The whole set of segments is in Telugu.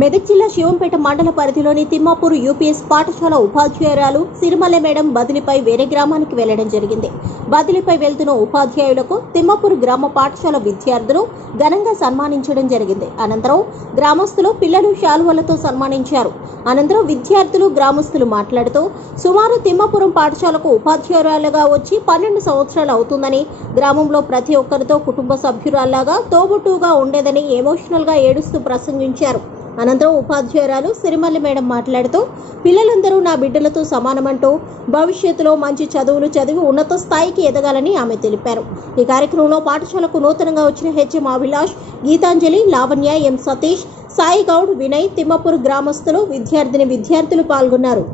మెదక్ జిల్లా శివంపేట మండల పరిధిలోని తిమ్మాపూర్ యూపీఎస్ పాఠశాల ఉపాధ్యాయురాలు సిరిమల్ల మేడం బదిలీపై వేరే గ్రామానికి వెళ్ళడం జరిగింది. బదిలీపై వెళ్తున్న ఉపాధ్యాయులకు తిమ్మాపూర్ గ్రామ పాఠశాల విద్యార్థులు ఘనంగా సన్మానించడం జరిగింది. అనంతరం గ్రామస్తులు పిల్లలు శాలువలతో సన్మానించారు. అనంతరం విద్యార్థులు గ్రామస్తులు మాట్లాడుతూ సుమారు తిమ్మాపురం పాఠశాలకు ఉపాధ్యాయురాలుగా వచ్చి పన్నెండు సంవత్సరాలు అవుతుందని గ్రామంలో ప్రతి ఒక్కరితో కుటుంబ సభ్యురాల్లాగా తోబుట్టుగా ఉండేదని ఎమోషనల్గా ఏడుస్తూ ప్రసంగించారు. అనంతరం ఉపాధ్యాయురాలు సిరిమల్లి మేడం మాట్లాడుతూ పిల్లలందరూ నా బిడ్డలతో సమానమంటూ భవిష్యత్తులో మంచి చదువులు చదివి ఉన్నత స్థాయికి ఎదగాలని ఆమె తెలిపారు. ఈ కార్యక్రమంలో పాఠశాలకు నూతనంగా వచ్చిన హెచ్ఎం అభిలాష్ గీతాంజలి లావణ్య ఎం సతీష్ సాయిగౌడ్ వినయ్ తిమ్మపూర్ గ్రామస్తులు విద్యార్థిని విద్యార్థులు పాల్గొన్నారు.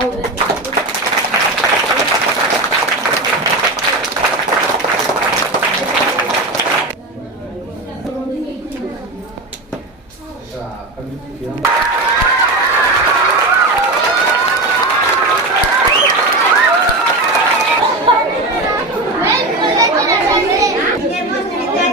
아우 네. 자, 감사합니다.